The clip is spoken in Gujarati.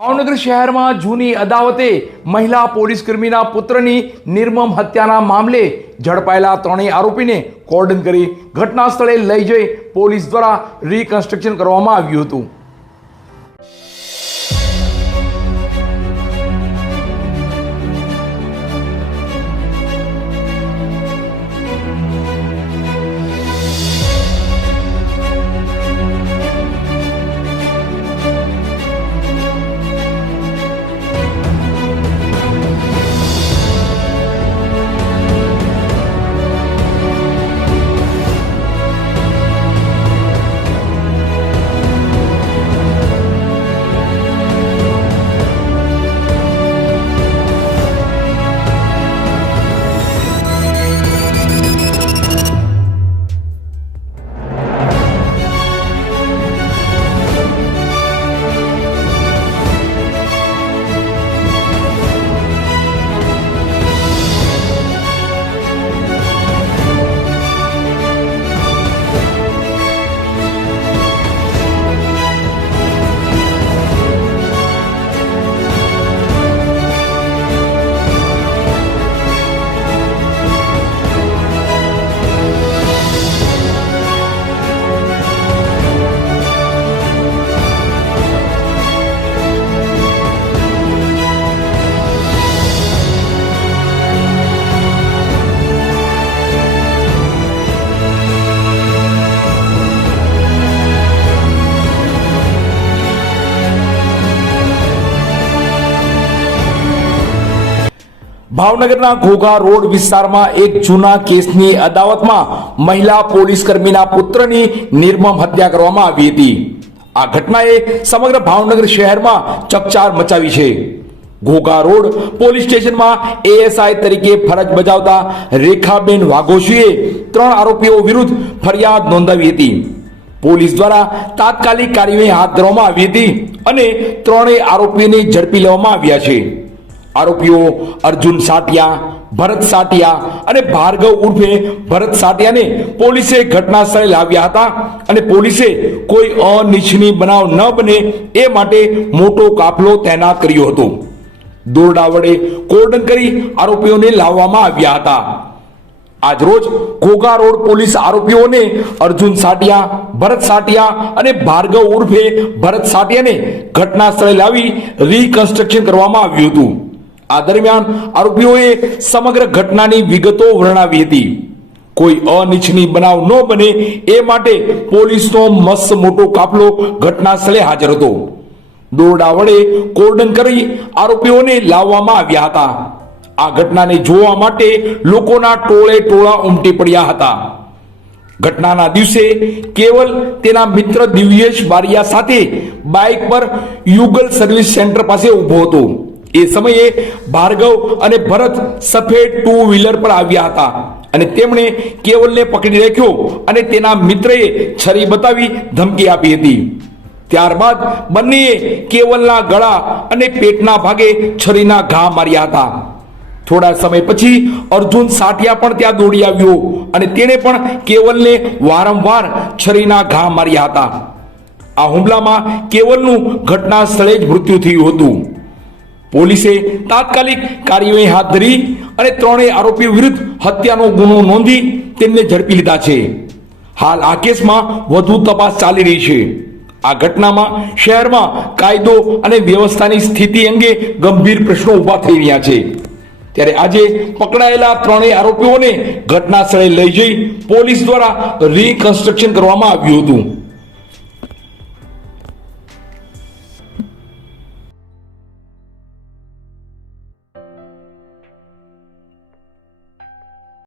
ભાવનગર શહેરમાં જૂની અદાવતે મહિલા પોલીસ કર્મીના પુત્રની નિર્મમ હત્યાના મામલે ઝડપાયેલા ત્રણેય આરોપીને કોર્ડન કરી ઘટના સ્થળે લઈ જઈ પોલીસ દ્વારા રિકન્સ્ટ્રક્શન કરવામાં આવ્યું હતું. ભાવનગરના ઘોઘા રોડ વિસ્તારમાં એક જૂના કેસની અદાવતમાં મહિલા પોલીસ કર્મીના પુત્રની નિર્મમ હત્યા કરવામાં આવી હતી. આ ઘટનાએ સમગ્ર ભાવનગર શહેરમાં ચકચાર મચાવી છે. ઘોઘા રોડ પોલીસ સ્ટેશનમાં એએસઆઈ તરીકે ફરજ બજાવતા રેખાબેન વાઘોશીએ ત્રણ આરોપીઓ વિરુદ્ધ ફરિયાદ નોંધાવી હતી. પોલીસ દ્વારા તાત્કાલિક કાર્યવાહી હાથ ધરવામાં આવી હતી અને ત્રણેય આરોપીઓને ઝડપી લેવામાં આવ્યા છે. આરોપીઓ અર્જુન સાટિયા, ભરત સાટિયા અને ભાર્ગવ ઉર્ફે ભરત સાટિયાને પોલીસે ઘટના સ્થળે લાવ્યા હતા અને પોલીસે કોઈ અનિચ્છનીય બનાવ ન બને એ માટે મોટો કાફલો તૈનાત કર્યો હતો. દોરડા વડે કોર્ડન કરી આરોપીઓને લાવવામાં આવ્યા હતા. આજરોજ ઘોઘા રોડ પોલીસ આરોપીઓને અર્જુન સાટિયા, ભરત સાટિયા અને ભાર્ગવ ઉર્ફે ભરત સાટિયાને ઘટના સ્થળે લાવી રિકન્સ્ટ્રક્શન કરવામાં આવ્યું હતું. આ દરમિયાન આરોપીઓએ સમગ્ર ઘટનાની વિગતો વર્ણવી હતી. કોઈ અનિચ્છનીય બનાવ ન બને એ માટે પોલીસનો મસ્ત મોટો કાફલો ઘટના સ્થળે હાજર હતો. દોરડા વડે કોર્ડન કરી આરોપીઓને લાવવામાં આવ્યા હતા. આ ઘટનાને જોવા માટે લોકોના ટોળે ટોળા ઉમટી પડ્યા હતા. ઘટનાના દિવસે કેવલ તેના મિત્ર દિવ્યેશ બારિયા સાથે બાઇક પર યુગલ સર્વિસ સેન્ટર પાસે ઊભો હતો. એ સમયે ભાર્ગવ અને ભરત સફેદ ટુ વ્હીલર પર આવ્યા હતા અને તેમણે કેવલને પકડી રાખ્યો અને તેના મિત્રએ છરી બતાવી ધમકી આપી હતી. ત્યારબાદ બંનેએ કેવલના ગળા અને પેટના ભાગે છરીના ઘા માર્યા હતા. થોડા સમય પછી અર્જુન સાટિયા પણ ત્યાં દોડી આવ્યો અને તેણે પણ કેવલને વારંવાર છરીના ઘા માર્યા હતા. આ હુમલામાં કેવલનું ઘટના સ્થળે જ મૃત્યુ થયું હતું. પોલીસે તાત્કાલિક કાર્યવાહી હાથ ધરી અને ત્રણેય આરોપીઓ વિરુદ્ધ હત્યાનો ગુનો નોંધી તેમને ઝડપી લીધા છે. હાલ આ કેસમાં વધુ તપાસ ચાલી રહી છે. આ ઘટનામાં શહેરમાં કાયદો અને વ્યવસ્થાની સ્થિતિ અંગે ગંભીર પ્રશ્નો ઊભા થઈ રહ્યા છે. ત્યારે આજે પકડાયેલા ત્રણેય આરોપીઓને ઘટના સ્થળે લઈ જઈ પોલીસ દ્વારા રિકન્સ્ટ્રક્શન કરવામાં આવ્યું હતું.